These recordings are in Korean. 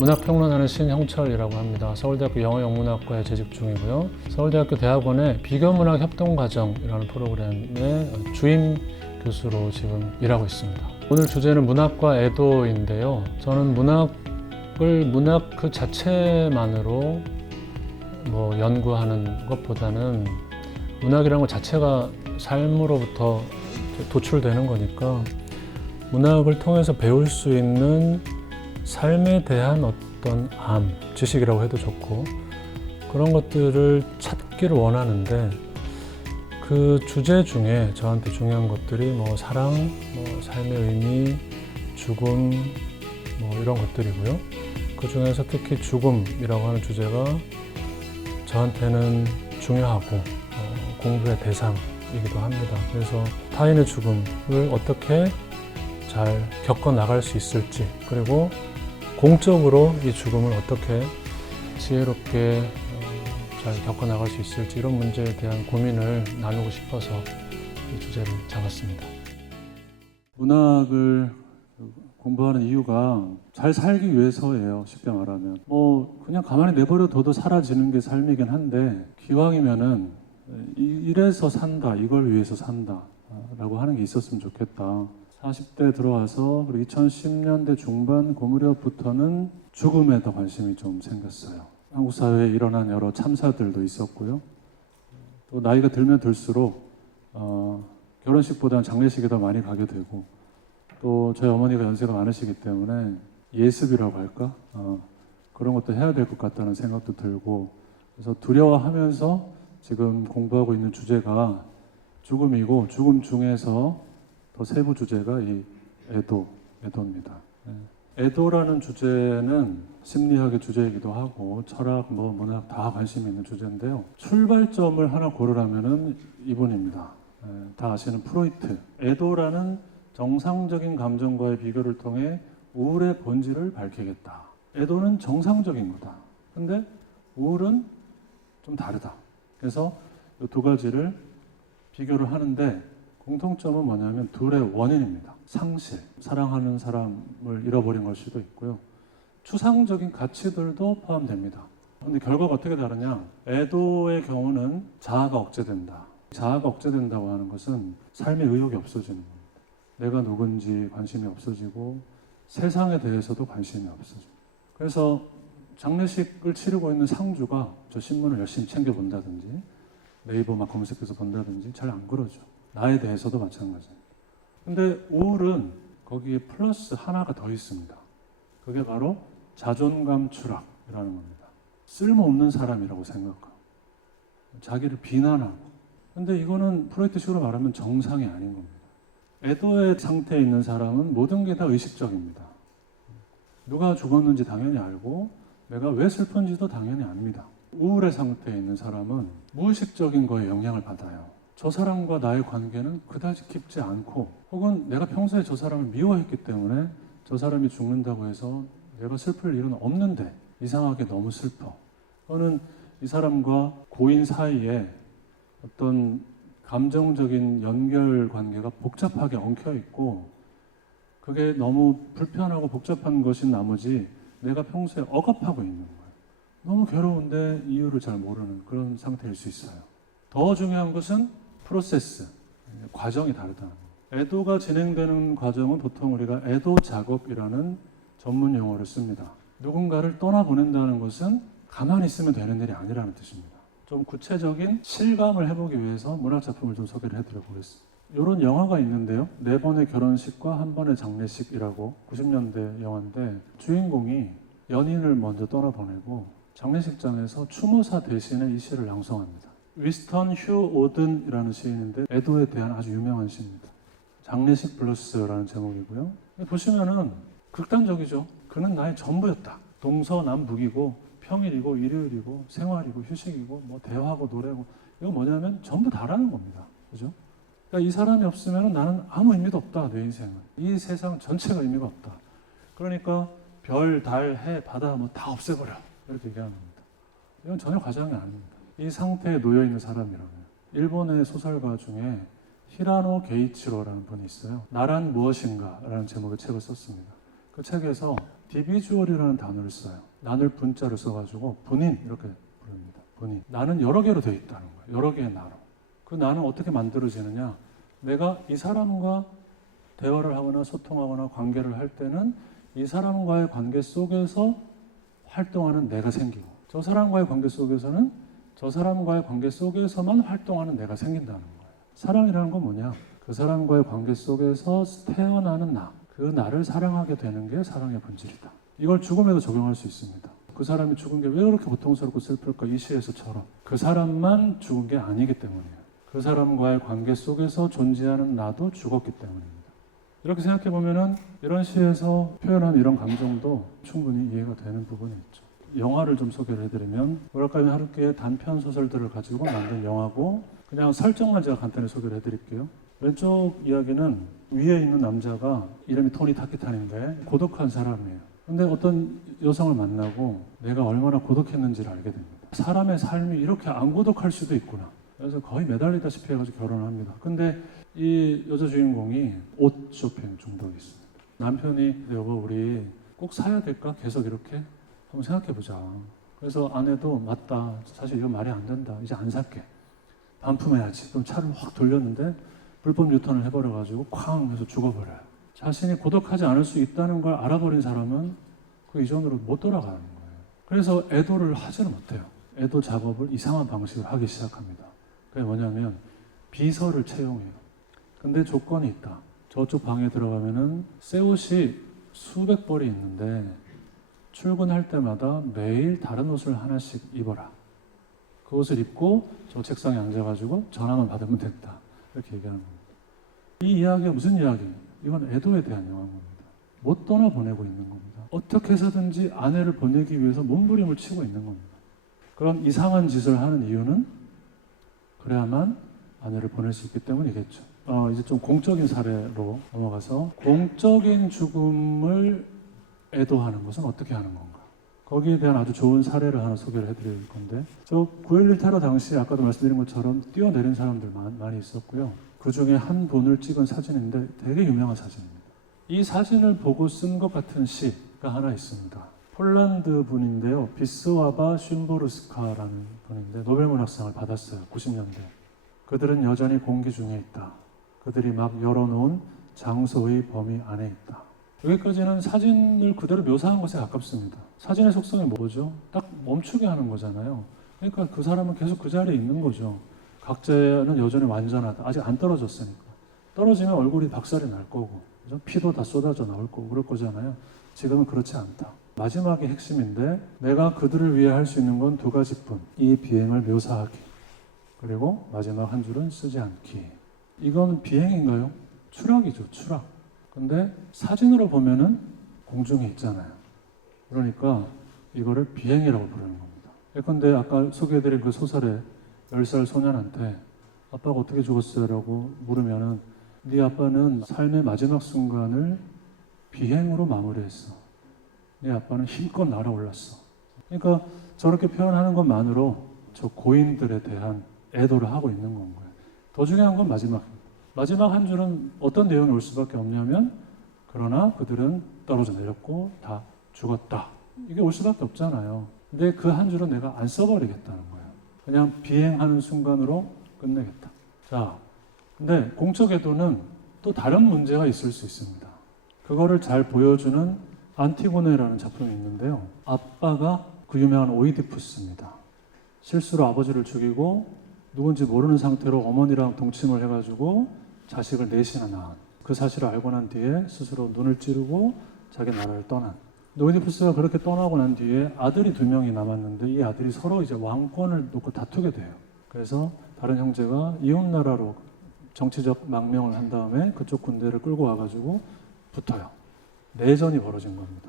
문학평론하는 신형철이라고 합니다. 서울대학교 영어영문학과에 재직 중이고요. 서울대학교 대학원의 비교문학협동과정이라는 프로그램의 주임 교수로 지금 일하고 있습니다. 오늘 주제는 문학과 애도인데요. 저는 문학을 문학 그 자체만으로 연구하는 것보다는 문학이라는 것 자체가 삶으로부터 도출되는 거니까 문학을 통해서 배울 수 있는 삶에 대한 어떤 지식이라고 해도 좋고 그런 것들을 찾기를 원하는데 그 주제 중에 저한테 중요한 것들이 사랑, 삶의 의미, 죽음 이런 것들이고요. 그 중에서 특히 죽음이라고 하는 주제가 저한테는 중요하고 공부의 대상이기도 합니다. 그래서 타인의 죽음을 어떻게 잘 겪어 나갈 수 있을지, 그리고 공적으로 이 죽음을 어떻게 지혜롭게 잘 겪어 나갈 수 있을지, 이런 문제에 대한 고민을 나누고 싶어서 이 주제를 잡았습니다. 문학을 공부하는 이유가 잘 살기 위해서예요. 쉽게 말하면 그냥 가만히 내버려둬도 사라지는 게 삶이긴 한데, 기왕이면은 이래서 산다, 이걸 위해서 산다 라고 하는 게 있었으면 좋겠다. 40대 들어와서 그리고 2010년대 중반 그 무렵부터는 죽음에 더 관심이 좀 생겼어요. 한국 사회에 일어난 여러 참사들도 있었고요. 또 나이가 들면 들수록 결혼식보다는 장례식에 더 많이 가게 되고, 또 저희 어머니가 연세가 많으시기 때문에 예습이라고 할까? 그런 것도 해야 될 것 같다는 생각도 들고, 그래서 두려워하면서 지금 공부하고 있는 주제가 죽음이고, 죽음 중에서 더 세부 주제가 이 애도입니다. 애도라는 주제는 심리학의 주제이기도 하고 철학, 문학 다 관심이 있는 주제인데요. 출발점을 하나 고르라면은 이분입니다. 다 아시는 프로이트. 애도라는 정상적인 감정과의 비교를 통해 우울의 본질을 밝히겠다. 애도는 정상적인 거다. 근데 우울은 좀 다르다. 그래서 이 두 가지를 비교를 하는데 공통점은 뭐냐면 둘의 원인입니다. 상실, 사랑하는 사람을 잃어버린 걸 수도 있고요. 추상적인 가치들도 포함됩니다. 근데 결과가 어떻게 다르냐? 애도의 경우는 자아가 억제된다. 자아가 억제된다고 하는 것은 삶의 의욕이 없어지는 겁니다. 내가 누군지 관심이 없어지고 세상에 대해서도 관심이 없어지고. 그래서 장례식을 치르고 있는 상주가 저 신문을 열심히 챙겨본다든지 네이버 막 검색해서 본다든지 잘 안 그러죠. 나에 대해서도 마찬가지입니다. 근데 우울은 거기에 플러스 하나가 더 있습니다. 그게 바로 자존감 추락이라는 겁니다. 쓸모없는 사람이라고 생각하고 자기를 비난하고. 근데 이거는 프로이트식으로 말하면 정상이 아닌 겁니다. 애도의 상태에 있는 사람은 모든 게 다 의식적입니다. 누가 죽었는지 당연히 알고 내가 왜 슬픈지도 당연히 압니다. 우울의 상태에 있는 사람은 무의식적인 거에 영향을 받아요. 저 사람과 나의 관계는 그다지 깊지 않고, 혹은 내가 평소에 저 사람을 미워했기 때문에 저 사람이 죽는다고 해서 내가 슬플 일은 없는데 이상하게 너무 슬퍼. 또는 이 사람과 고인 사이에 어떤 감정적인 연결 관계가 복잡하게 엉켜 있고 그게 너무 불편하고 복잡한 것인 나머지 내가 평소에 억압하고 있는 거예요. 너무 괴로운데 이유를 잘 모르는 그런 상태일 수 있어요. 더 중요한 것은 프로세스, 과정이 다르다는 거예요. 애도가 진행되는 과정은 보통 우리가 애도 작업이라는 전문 용어를 씁니다. 누군가를 떠나보낸다는 것은 가만히 있으면 되는 일이 아니라는 뜻입니다. 좀 구체적인 실감을 해보기 위해서 문학작품을 좀 소개를 해드려 보겠습니다. 이런 영화가 있는데요. 4번의 결혼식과 1번의 장례식이라고 90년대 영화인데, 주인공이 연인을 먼저 떠나보내고 장례식장에서 추모사 대신에 이 시를 낭송합니다. 위스턴 휴 오든이라는 시인인데 애도에 대한 아주 유명한 시입니다. 장례식 블루스라는 제목이고요. 보시면은 극단적이죠. 그는 나의 전부였다. 동서남북이고 평일이고 일요일이고 생활이고 휴식이고 대화고 노래고, 이거 뭐냐면 전부 다라는 겁니다. 그죠? 그러니까 이 사람이 없으면 나는 아무 의미도 없다. 내 인생은. 이 세상 전체가 의미가 없다. 그러니까 별, 달, 해, 바다 다 없애버려. 이렇게 얘기하는 겁니다. 이건 전혀 과장이 아닙니다. 이 상태에 놓여있는 사람이라면. 일본의 소설가 중에 히라노 게이치로라는 분이 있어요. 나란 무엇인가 라는 제목의 책을 썼습니다. 그 책에서 디비주얼이라는 단어를 써요. 나눌 분자를 써가지고 분인 이렇게 부릅니다. 분인. 나는 여러 개로 되어 있다는 거예요. 여러 개의 나로. 그 나는 어떻게 만들어지느냐? 내가 이 사람과 대화를 하거나 소통하거나 관계를 할 때는 이 사람과의 관계 속에서 활동하는 내가 생기고, 저 사람과의 관계 속에서는 저 사람과의 관계 속에서만 활동하는 내가 생긴다는 거예요. 사랑이라는 건 뭐냐? 그 사람과의 관계 속에서 태어나는 나, 그 나를 사랑하게 되는 게 사랑의 본질이다. 이걸 죽음에도 적용할 수 있습니다. 그 사람이 죽은 게 왜 그렇게 고통스럽고 슬플까? 이 시에서처럼 그 사람만 죽은 게 아니기 때문이에요. 그 사람과의 관계 속에서 존재하는 나도 죽었기 때문입니다. 이렇게 생각해 보면은 이런 시에서 표현한 이런 감정도 충분히 이해가 되는 부분이 있죠. 영화를 좀 소개를 해드리면 무라카미 하루키의 단편 소설들을 가지고 만든 영화고, 그냥 설정만 제가 간단히 소개를 해드릴게요. 왼쪽 이야기는 위에 있는 남자가 이름이 토니 타키탄인데 고독한 사람이에요. 근데 어떤 여성을 만나고 내가 얼마나 고독했는지를 알게 됩니다. 사람의 삶이 이렇게 안 고독할 수도 있구나. 그래서 거의 매달리다시피 해가지고 결혼을 합니다. 근데 이 여자 주인공이 옷 쇼핑 중독이 있습니다. 남편이 여보 우리 꼭 사야 될까? 계속 이렇게 한번 생각해보자. 그래서 아내도 맞다. 사실 이거 말이 안 된다. 이제 안 살게. 반품해야지. 그럼 차를 확 돌렸는데 불법 유턴을 해버려가지고 쾅 해서 죽어버려요. 자신이 고독하지 않을 수 있다는 걸 알아버린 사람은 그 이전으로 못 돌아가는 거예요. 그래서 애도를 하지는 못해요. 애도 작업을 이상한 방식으로 하기 시작합니다. 그게 뭐냐면 비서를 채용해요. 근데 조건이 있다. 저쪽 방에 들어가면은 새 옷이 수백 벌이 있는데 출근할 때마다 매일 다른 옷을 하나씩 입어라. 그 옷을 입고 저 책상에 앉아가지고 전화만 받으면 된다. 이렇게 얘기하는 겁니다. 이 이야기가 무슨 이야기예요? 이건 애도에 대한 영화인 겁니다. 못 떠나보내고 있는 겁니다. 어떻게 해서든지 아내를 보내기 위해서 몸부림을 치고 있는 겁니다. 그런 이상한 짓을 하는 이유는 그래야만 아내를 보낼 수 있기 때문이겠죠. 이제 좀 공적인 사례로 넘어가서 공적인 죽음을 애도하는 것은 어떻게 하는 건가? 거기에 대한 아주 좋은 사례를 하나 소개를 해드릴 건데, 저 9.11 테러 당시 아까도 말씀드린 것처럼 뛰어내린 사람들 많이 있었고요. 그 중에 한 분을 찍은 사진인데 되게 유명한 사진입니다. 이 사진을 보고 쓴 것 같은 시가 하나 있습니다. 폴란드 분인데요. 비스와바 슌보르스카라는 분인데 노벨문학상을 받았어요. 90년대. 그들은 여전히 공기 중에 있다. 그들이 막 열어놓은 장소의 범위 안에 있다. 여기까지는 사진을 그대로 묘사한 것에 가깝습니다. 사진의 속성이 뭐죠? 딱 멈추게 하는 거잖아요. 그러니까 그 사람은 계속 그 자리에 있는 거죠. 각자는 여전히 완전하다. 아직 안 떨어졌으니까. 떨어지면 얼굴이 박살이 날 거고, 그죠? 피도 다 쏟아져 나올 거고 그럴 거잖아요. 지금은 그렇지 않다. 마지막의 핵심인데 내가 그들을 위해 할 수 있는 건 두 가지뿐. 이 비행을 묘사하기. 그리고 마지막 한 줄은 쓰지 않기. 이건 비행인가요? 추락이죠. 추락. 근데 사진으로 보면은 공중에 있잖아요. 그러니까 이거를 비행이라고 부르는 겁니다. 예컨대 아까 소개해드린 그 소설의 10살 소년한테 아빠가 어떻게 죽었어요? 라고 물으면은 네 아빠는 삶의 마지막 순간을 비행으로 마무리했어. 네 아빠는 힘껏 날아올랐어. 그러니까 저렇게 표현하는 것만으로 저 고인들에 대한 애도를 하고 있는 건 거예요. 더 중요한 건 마지막입니다. 마지막 한 줄은 어떤 내용이 올 수밖에 없냐면 그러나 그들은 떨어져 내렸고 다 죽었다. 이게 올 수밖에 없잖아요. 근데 그 한 줄은 내가 안 써버리겠다는 거예요. 그냥 비행하는 순간으로 끝내겠다. 자, 근데 공적 애도는 또 다른 문제가 있을 수 있습니다. 그거를 잘 보여주는 안티고네라는 작품이 있는데요. 아빠가 그 유명한 오이디푸스입니다. 실수로 아버지를 죽이고 누군지 모르는 상태로 어머니랑 동침을 해가지고 자식을 넷이나 낳은 그 사실을 알고 난 뒤에 스스로 눈을 찌르고 자기 나라를 떠난 오이디푸스가 그렇게 떠나고 난 뒤에 아들이 2명이 남았는데 이 아들이 서로 이제 왕권을 놓고 다투게 돼요. 그래서 다른 형제가 이웃나라로 정치적 망명을 한 다음에 그쪽 군대를 끌고 와가지고 붙어요. 내전이 벌어진 겁니다.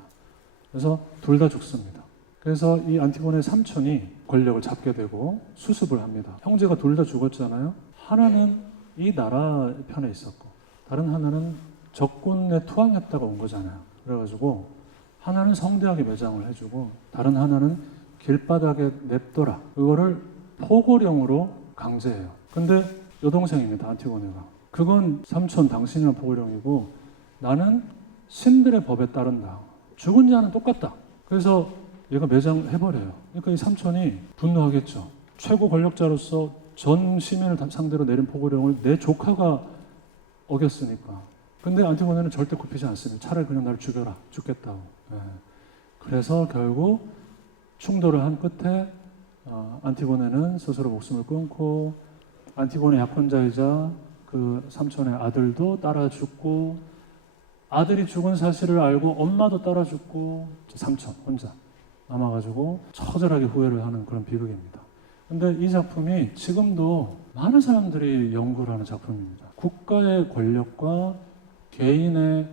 그래서 둘 다 죽습니다. 그래서 이 안티고네의 삼촌이 권력을 잡게 되고 수습을 합니다. 형제가 둘 다 죽었잖아요. 하나는 이 나라 편에 있었고 다른 하나는 적군에 투항했다가 온 거잖아요. 그래가지고 하나는 성대하게 매장을 해주고 다른 하나는 길바닥에 냅둬라. 그거를 포고령으로 강제해요. 근데 여동생입니다. 안티고네가. 그건 삼촌 당신이랑 포고령이고 나는 신들의 법에 따른다. 죽은 자는 똑같다. 그래서 얘가 매장해버려요. 그러니까 이 삼촌이 분노하겠죠. 최고 권력자로서 전 시민을 상대로 내린 포고령을 내 조카가 어겼으니까. 근데 안티고네는 절대 굽히지 않습니다. 차라리 그냥 나를 죽여라. 죽겠다고. 예. 그래서 결국 충돌을 한 끝에 안티고네는 스스로 목숨을 끊고 안티고네 약혼자이자 그 삼촌의 아들도 따라 죽고 아들이 죽은 사실을 알고 엄마도 따라 죽고 삼촌 혼자 남아가지고 처절하게 후회를 하는 그런 비극입니다. 근데 이 작품이 지금도 많은 사람들이 연구를 하는 작품입니다. 국가의 권력과 개인의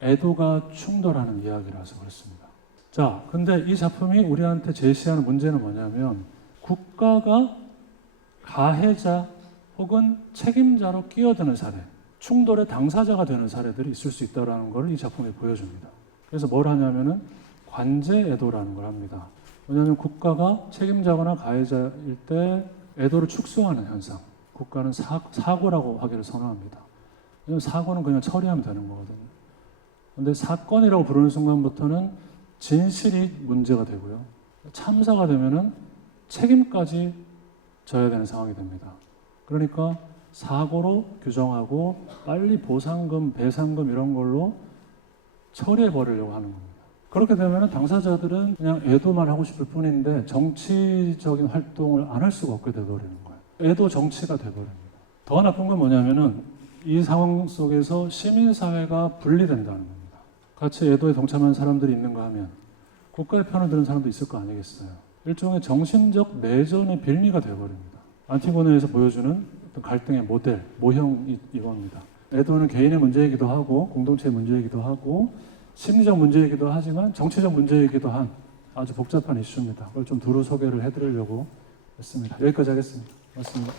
애도가 충돌하는 이야기라서 그렇습니다. 자, 근데 이 작품이 우리한테 제시하는 문제는 뭐냐면 국가가 가해자 혹은 책임자로 끼어드는 사례, 충돌의 당사자가 되는 사례들이 있을 수 있다는 걸 이 작품이 보여줍니다. 그래서 뭘 하냐면은 관제 애도라는 걸 합니다. 왜냐하면 국가가 책임자거나 가해자일 때 애도를 축소하는 현상, 국가는 사고라고 하기를 선호합니다. 왜냐하면 사고는 그냥 처리하면 되는 거거든요. 근데 사건이라고 부르는 순간부터는 진실이 문제가 되고요. 참사가 되면은 책임까지 져야 되는 상황이 됩니다. 그러니까 사고로 규정하고 빨리 보상금, 배상금 이런 걸로 처리해 버리려고 하는 겁니다. 그렇게 되면 당사자들은 그냥 애도만 하고 싶을 뿐인데 정치적인 활동을 안 할 수가 없게 돼버리는 거예요. 애도 정치가 돼버립니다. 더 나쁜 건 뭐냐면은 이 상황 속에서 시민사회가 분리된다는 겁니다. 같이 애도에 동참하는 사람들이 있는가 하면 국가의 편을 드는 사람도 있을 거 아니겠어요. 일종의 정신적 내전의 빌미가 돼버립니다. 안티고네에서 보여주는 갈등의 모델, 모형이 이겁니다. 애도는 개인의 문제이기도 하고 공동체의 문제이기도 하고 심리적 문제이기도 하지만 정치적 문제이기도 한 아주 복잡한 이슈입니다. 그걸 좀 두루 소개를 해드리려고 했습니다. 여기까지 하겠습니다. 고맙습니다.